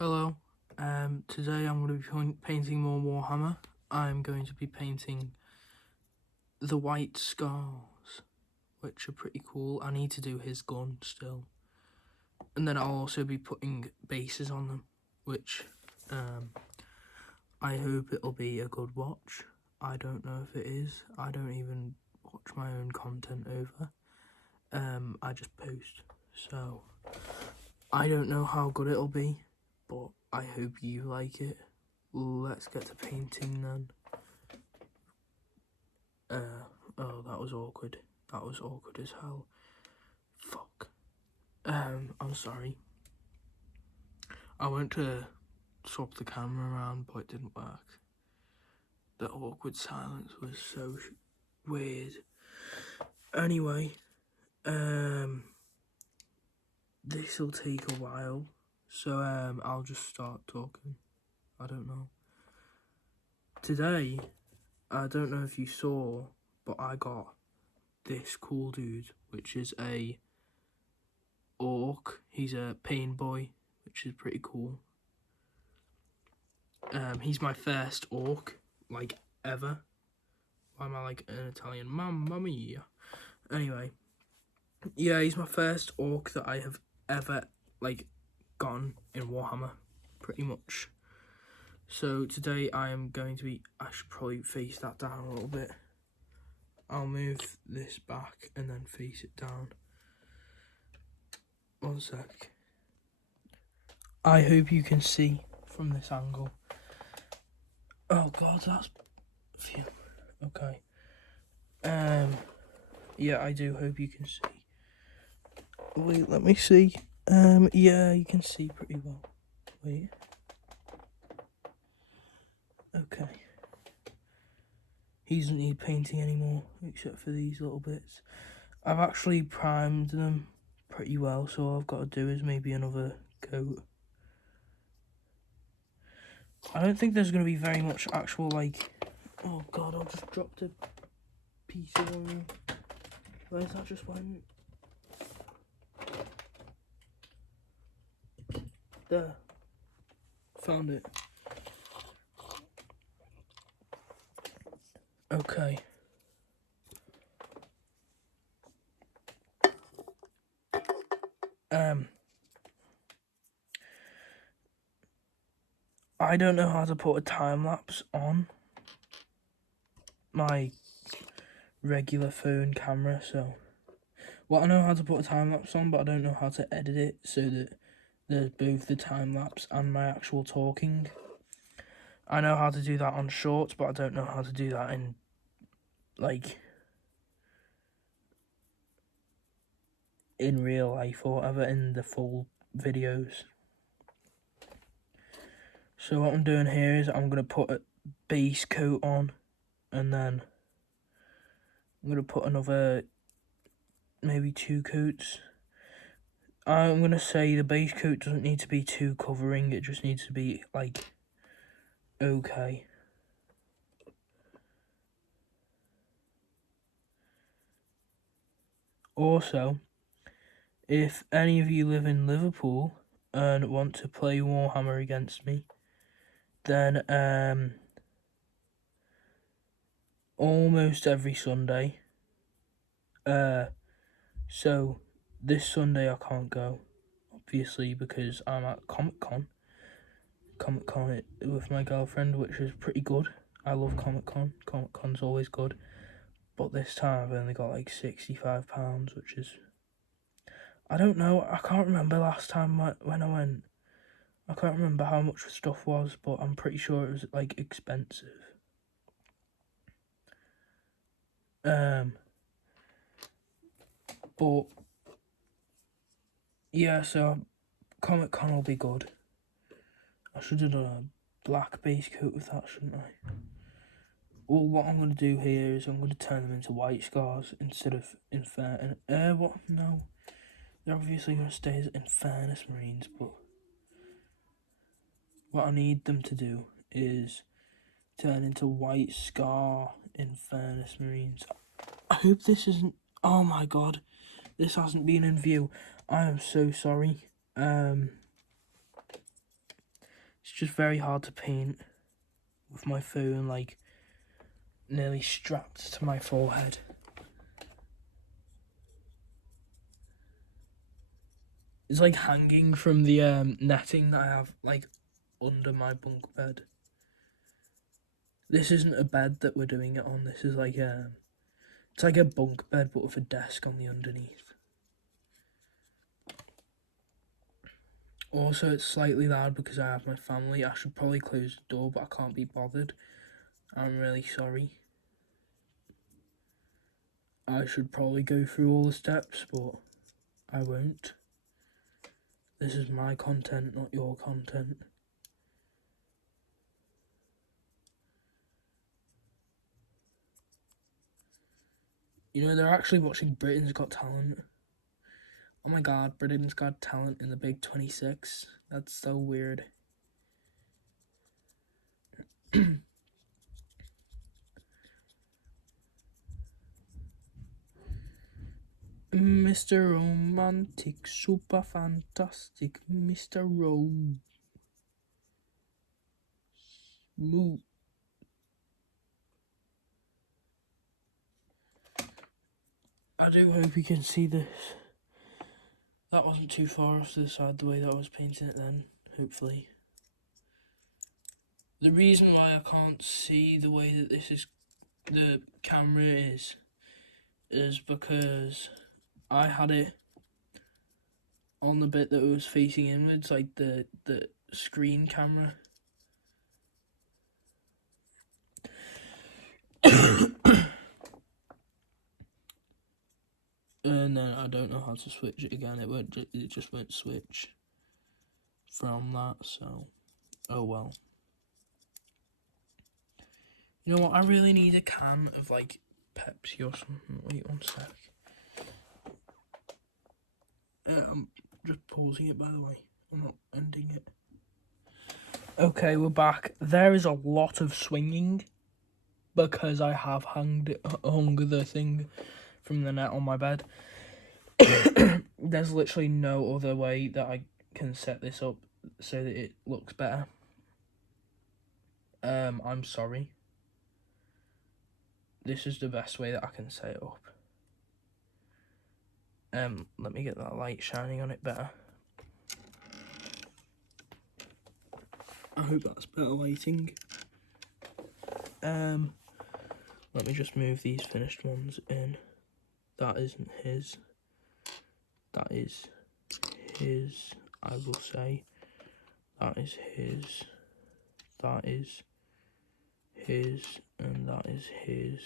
Hello, today I'm going to be painting more Warhammer. I'm going to be painting the white scars, which are pretty cool. I need to do his gun still. And then I'll also be putting bases on them, which I hope it'll be a good watch. I don't know if it is. I don't even watch my own content over. I just post. So, I don't know how good it'll be, but I hope you like it. Let's get to painting then. Oh, that was awkward. That was awkward as hell. Fuck. I'm sorry. I went to swap the camera around, but it didn't work. The awkward silence was so weird. Anyway, this'll take a while, so I'll just start talking. I don't know. Today, I don't know if you saw, but I got this cool dude, which is a orc. He's a pain boy, which is pretty cool. He's my first orc, like, ever. Why am I like an Italian? Mamma mia. Anyway, yeah, he's my first orc that I have ever, like, gotten in Warhammer, pretty much. So today I am going to be, I should probably face that down a little bit. I'll move this back and then face it down. One sec. I hope you can see from this angle. Oh god, that's... Phew. Okay. Yeah, I do hope you can see. Wait, let me see. Yeah, you can see pretty well. Wait. Okay. He doesn't need painting anymore, except for these little bits. I've actually primed them pretty well, so all I've got to do is maybe another coat. I don't think there's going to be very much actual, like... Oh god, I just dropped a piece of oil. Where's that just went? There. Found it. Okay. I don't know how to put a time lapse on my regular phone camera, so... Well, I know how to put a time lapse on, but I don't know how to edit it so that there's both the time lapse and my actual talking. I know how to do that on shorts, but I don't know how to do that in, like, in real life or whatever, in the full videos. So what I'm doing here is I'm going to put a base coat on, and then I'm going to put another, maybe 2 coats. I'm going to say the base coat doesn't need to be too covering, it just needs to be, like, okay. Also, if any of you live in Liverpool and want to play Warhammer against me, then almost every Sunday, so this Sunday I can't go, obviously, because I'm at Comic-Con with my girlfriend, which is pretty good. I love Comic-Con's always good, but this time I've only got like £65, which is, I don't know, I can't remember last time when I went. I can't remember how much the stuff was, but I'm pretty sure it was, like, expensive. But, yeah, so Comic-Con will be good. I should have done a black base coat with that, shouldn't I? Well, what I'm going to do here is I'm going to turn them into white scars instead of what? No. They're obviously going to stay as Infernus Marines, but what I need them to do is turn into white scar Infernus Marines. I hope this isn't... Oh my god. This hasn't been in view. I am so sorry. It's just very hard to paint with my phone like nearly strapped to my forehead. It's like hanging from the netting that I have like under my bunk bed. This isn't a bed that we're doing it on. This is like it's like a bunk bed but with a desk on the underneath. Also, it's slightly loud because I have my family. I should probably close the door, but I can't be bothered. I'm really sorry. I should probably go through all the steps, but I won't. This is my content, not your content. You know, they're actually watching Britain's Got Talent. Oh my god, Britain's Got Talent in the Big 26. That's so weird. Mr. Romantic, super fantastic, Mr. Rome. Smooth. I do hope you can see this. That wasn't too far off to the side the way that I was painting it then, hopefully. The reason why I can't see the way that the camera is because I had it on the bit that was facing inwards, like the screen camera. And then I don't know how to switch it again. It just won't switch from that, so oh well. You know what? I really need a can of like Pepsi or something. Wait 1 sec. I'm just pausing it, by the way. I'm not ending it. Okay, we're back. There is a lot of swinging because I have hung the thing from the net on my bed. There's literally no other way that I can set this up so that it looks better. I'm sorry. This is the best way that I can set it up. Let me get that light shining on it better. I hope that's better lighting. Let me just move these finished ones in. That isn't his. That is his, I will say. That is his. That is his. And that is his.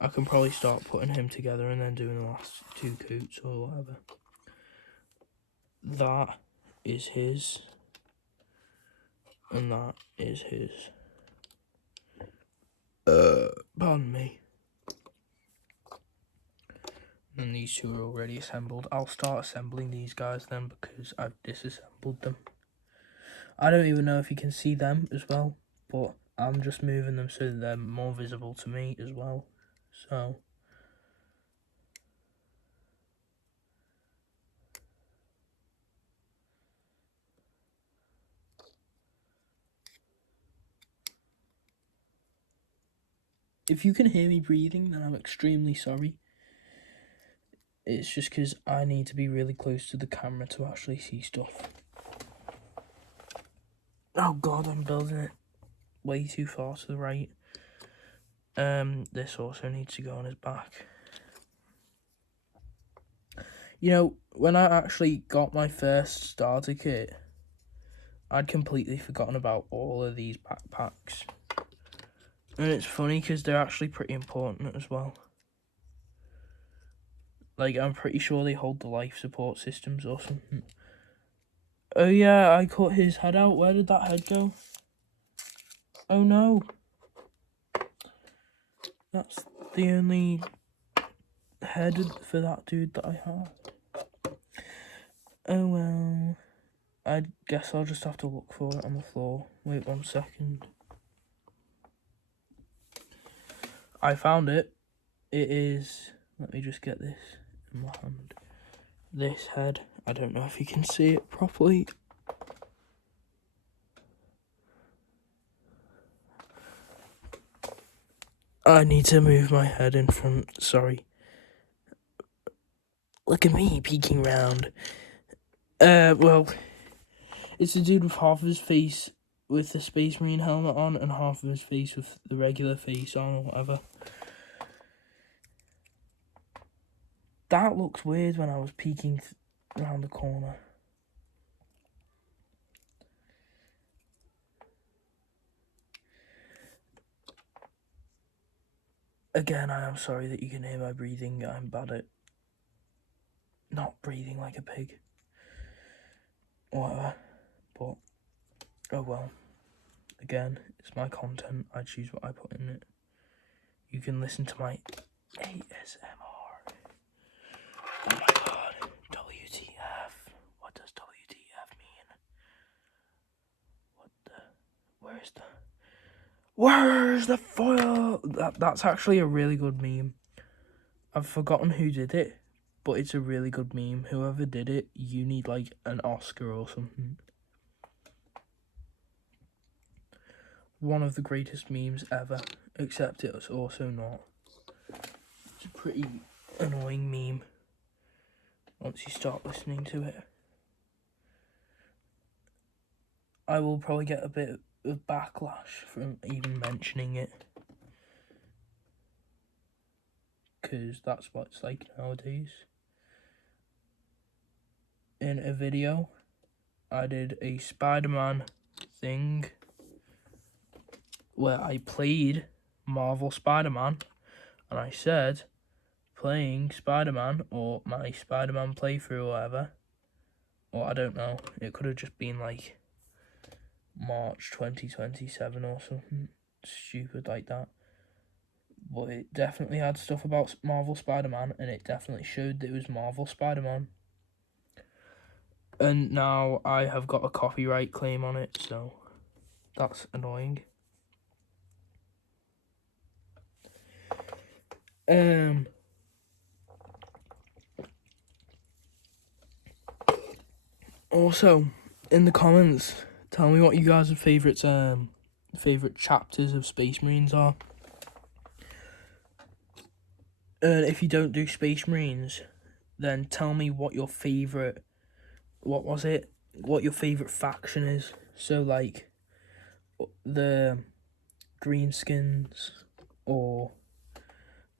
I can probably start putting him together and then doing the last 2 coats or whatever. That is his. And that is his. Pardon me. And these 2 are already assembled. I'll start assembling these guys then because I've disassembled them. I don't even know if you can see them as well, but I'm just moving them so that they're more visible to me as well. So if you can hear me breathing, then I'm extremely sorry. It's just because I need to be really close to the camera to actually see stuff. Oh god, I'm building it way too far to the right. This also needs to go on his back. You know, when I actually got my first starter kit, I'd completely forgotten about all of these backpacks. And it's funny because they're actually pretty important as well. Like, I'm pretty sure they hold the life support systems or something. Oh yeah, I cut his head out. Where did that head go? Oh no. That's the only head for that dude that I have. Oh well. I guess I'll just have to look for it on the floor. Wait 1 second. I found it. It is... Let me just get this in my hand. This head. I don't know if you can see it properly. I need to move my head in front. Sorry. Look at me peeking round. Well, it's a dude with half of his face with the Space Marine helmet on and half of his face with the regular face on or whatever. That looks weird when I was peeking around the corner. Again, I am sorry that you can hear my breathing. I'm bad at not breathing like a pig. Whatever. But, oh well. Again, it's my content. I choose what I put in it. You can listen to my ASMR. Oh my god. WTF. What does WTF mean? Where's the foil? That's actually a really good meme. I've forgotten who did it, but it's a really good meme. Whoever did it, you need like an Oscar or something. One of the greatest memes ever, except it's also not. It's a pretty annoying meme once you start listening to it. I will probably get a bit of backlash from even mentioning it, because that's what it's like nowadays. In a video, I did a Spider-Man thing where I played Marvel Spider-Man, and I said playing Spider-Man or my Spider-Man playthrough or whatever, or I don't know, it could have just been like March 2027 or something stupid like that, but it definitely had stuff about Marvel Spider-Man, and it definitely showed that it was Marvel Spider-Man. And now I have got a copyright claim on it, so that's annoying. Also, in the comments, tell me what you guys' favorite chapters of Space Marines are. And if you don't do Space Marines, then tell me what your favorite, what your favorite faction is. So like the Greenskins, or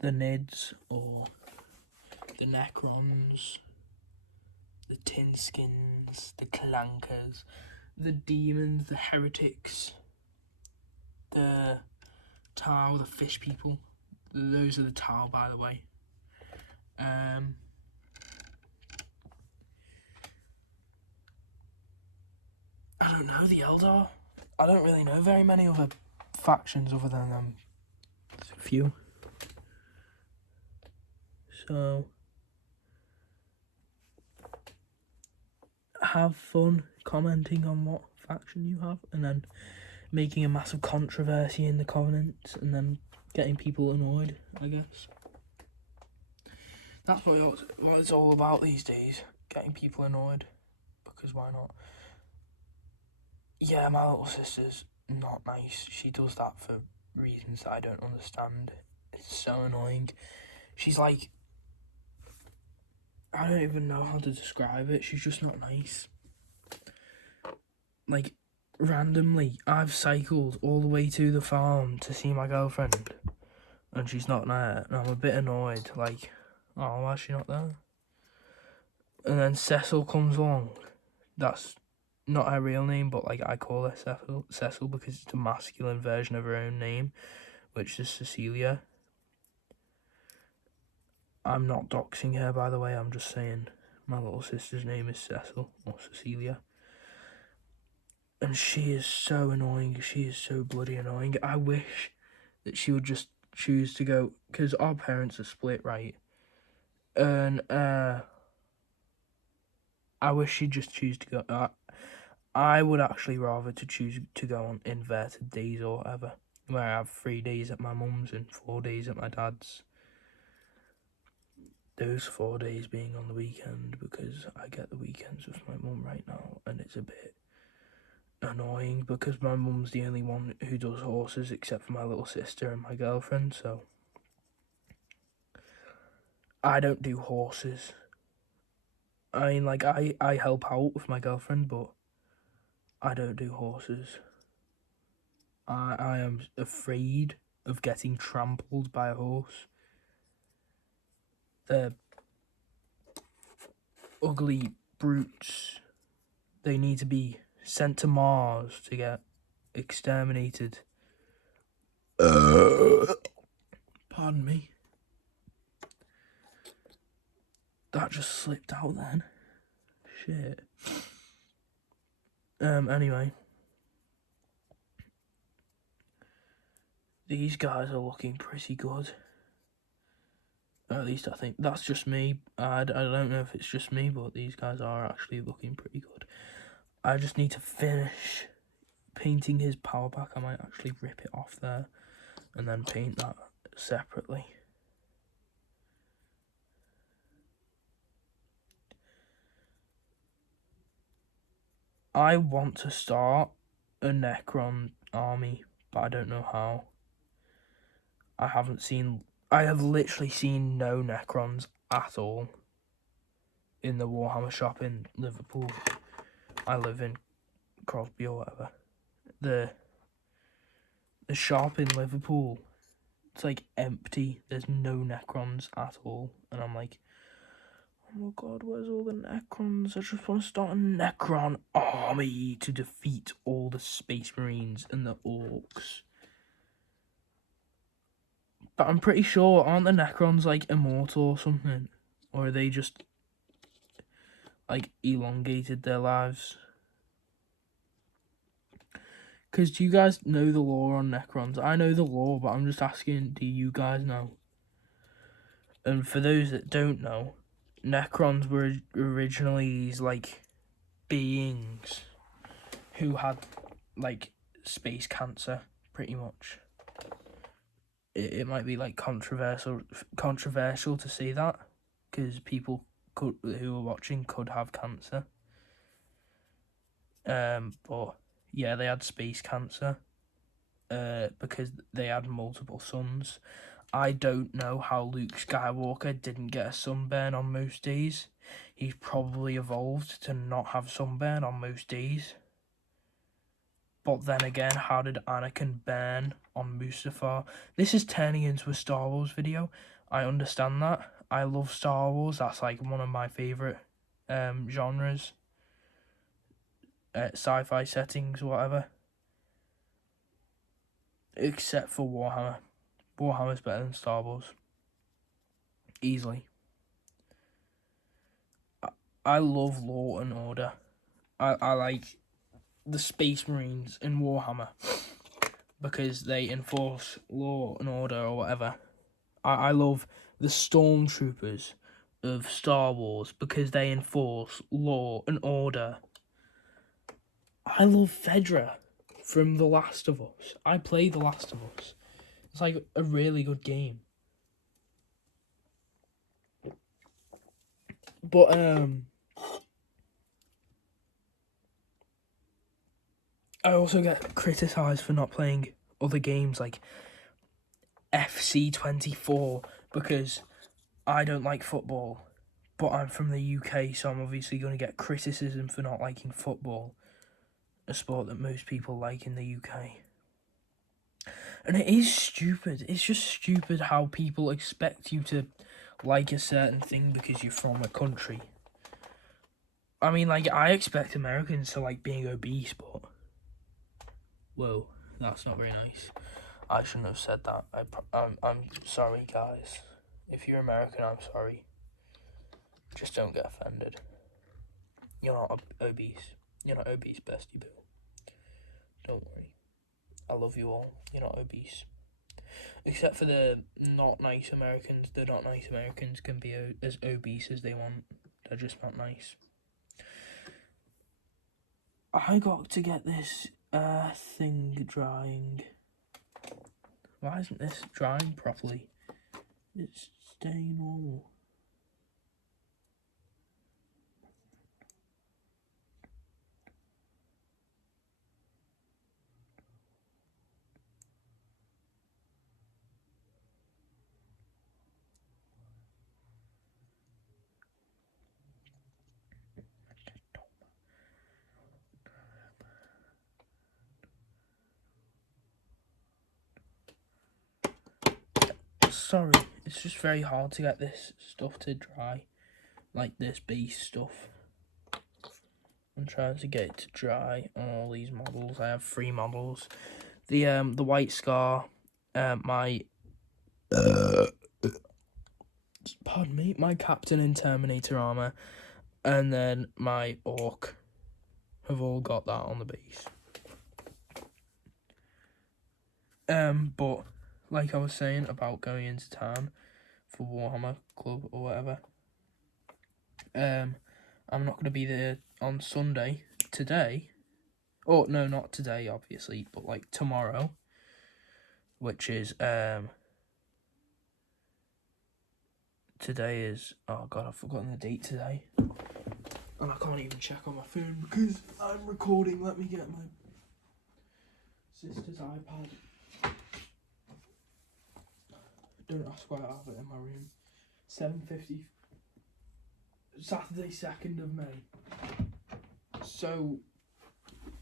the Nids, or the Necrons, the Tinskins, the Clankers, the Demons, the Heretics, the Tau, the Fish People. Those are the Tau, by the way. I don't know, the Eldar. I don't really know very many other factions other than them. There's a few. So, have fun commenting on what faction you have, and then making a massive controversy in the comments, and then getting people annoyed, I guess. That's what it's all about these days, getting people annoyed, because why not? Yeah, my little sister's not nice. She does that for reasons that I don't understand. It's so annoying. She's like, I don't even know how to describe it. She's just not nice. Like, randomly, I've cycled all the way to the farm to see my girlfriend, and she's not there, and I'm a bit annoyed. Like, oh, why is she not there? And then Cecil comes along. That's not her real name, but like I call her Cecil because it's a masculine version of her own name, which is Cecilia. I'm not doxing her, by the way. I'm just saying my little sister's name is Cecil, or Cecilia. And she is so annoying. She is so bloody annoying. I wish that she would just choose to go, because our parents are split, right? And I wish she'd just choose to go. I would actually rather to choose to go on inverted days or whatever, where I have 3 days at my mum's and 4 days at my dad's. Those 4 days being on the weekend, because I get the weekends with my mum right now, and it's a bit annoying because my mum's the only one who does horses except for my little sister and my girlfriend, so I don't do horses. I mean, like, I help out with my girlfriend, but I don't do horses. I am afraid of getting trampled by a horse. They're ugly brutes. They need to be sent to Mars to get exterminated. Pardon me. That just slipped out then. Shit. Anyway. These guys are looking pretty good. At least I think that's just me. I don't know if it's just me, but these guys are actually looking pretty good. I just need to finish painting his power pack. I might actually rip it off there and then paint that separately. I want to start a Necron army, but I don't know how. I have literally seen no Necrons at all in the Warhammer shop in Liverpool. I live in Crosby or whatever. The shop in Liverpool, it's like empty. There's no Necrons at all. And I'm like, oh my god, where's all the Necrons? I just want to start a Necron army to defeat all the Space Marines and the Orcs. But I'm pretty sure, aren't the Necrons like immortal or something? Or are they just like elongated their lives? Because do you guys know the lore on Necrons? I know the lore, but I'm just asking, do you guys know? And for those that don't know, Necrons were originally these, like, beings who had, like, space cancer, pretty much. It might be, like, controversial to say that, because people who are watching could have cancer. But yeah, they had space cancer because they had multiple suns. I don't know how Luke Skywalker didn't get a sunburn on most days. He's probably evolved to not have sunburn on most days. But then again, how did Anakin burn on Mustafar? This is turning into a Star Wars video. I understand that. I love Star Wars. That's like one of my favourite genres. Sci-fi settings, whatever. Except for Warhammer. Warhammer's better than Star Wars. Easily. I love Law and Order. I like the Space Marines in Warhammer because they enforce law and order or whatever. I love the Stormtroopers of Star Wars because they enforce law and order. I love Fedra from The Last of Us. I play The Last of Us. It's like a really good game. But I also get criticised for not playing other games like FC24 because I don't like football, but I'm from the UK, so I'm obviously going to get criticism for not liking football, a sport that most people like in the UK. And it is stupid. It's just stupid how people expect you to like a certain thing because you're from a country. I mean, like, I expect Americans to like being obese, but... Whoa, that's not very nice. I shouldn't have said that. I'm sorry, guys. If you're American, I'm sorry. Just don't get offended. You're not obese. You're not obese, bestie boo. Don't worry. I love you all. You're not obese. Except for the not nice Americans. The not nice Americans can be as obese as they want. They're just not nice. I got to get this thing drying. Why isn't this drying properly? It's staying normal. sorry. It's just very hard to get this stuff to dry. Like this base stuff. I'm trying to get it to dry on all these models. I have 3 models. The White Scar, my pardon me, my Captain in Terminator armor, and then my Orc have all got that on the base. But like I was saying about going into town for Warhammer Club or whatever, I'm not going to be there on Sunday. Today, oh no, not today obviously, but like tomorrow, which is today is, oh god, I've forgotten the date today, and I can't even check on my phone because I'm recording. Let me get my sister's iPad. Don't ask why I have it in my room. 7:50, Saturday 2nd of May. So,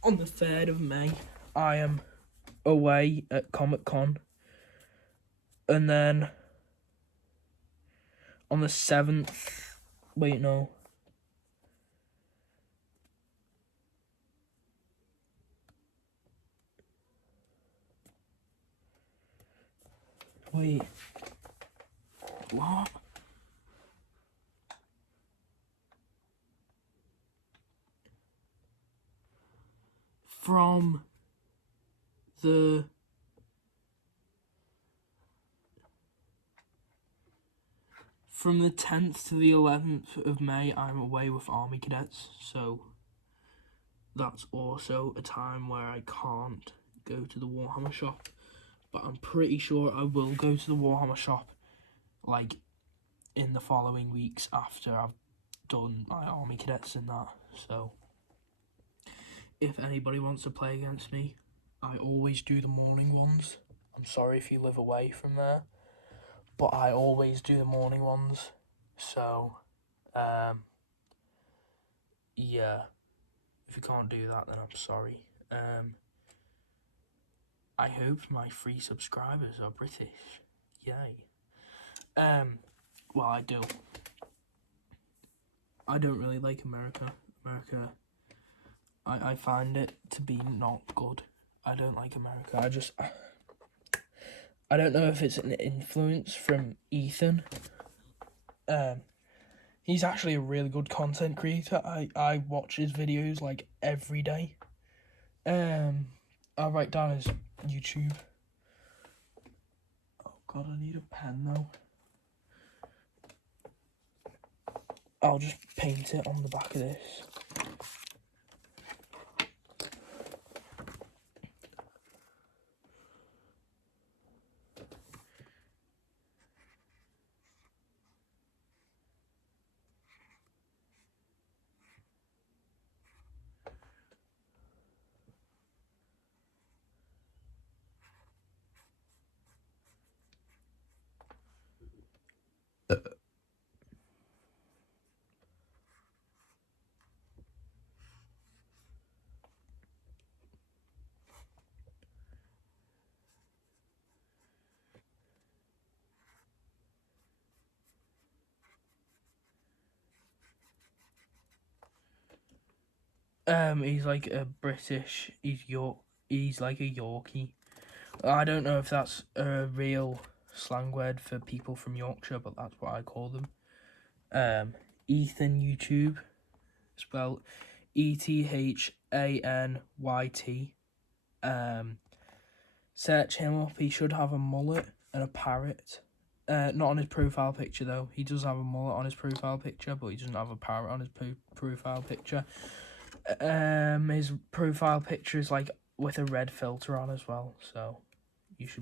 on the 3rd of May, I am away at Comic Con. And then, on the 7th, wait, no. Wait. What? From the From the 10th to the 11th of May, I'm away with Army Cadets, so that's also a time where I can't go to the Warhammer shop, but I'm pretty sure I will go to the Warhammer shop, like, in the following weeks after I've done my Army Cadets and that, so if anybody wants to play against me, I always do the morning ones. I'm sorry if you live away from there, but I always do the morning ones, so, yeah, if you can't do that, then I'm sorry. I hope my 3 subscribers are British, yay. Well, I do. I don't really like America. I find it to be not good. I don't like America. I don't know if it's an influence from Ethan. He's actually a really good content creator. I watch his videos like every day. I'll write down his YouTube. Oh god, I need a pen though. I'll just paint it on the back of this. He's like a British, he's like a Yorkie. I don't know if that's a real slang word for people from Yorkshire, but that's what I call them. Ethan YouTube, spelled ETHANYT. Search him up, he should have a mullet and a parrot. Not on his profile picture though. He does have a mullet on his profile picture, but he doesn't have a parrot on his profile picture. His profile picture is like with a red filter on as well, so you should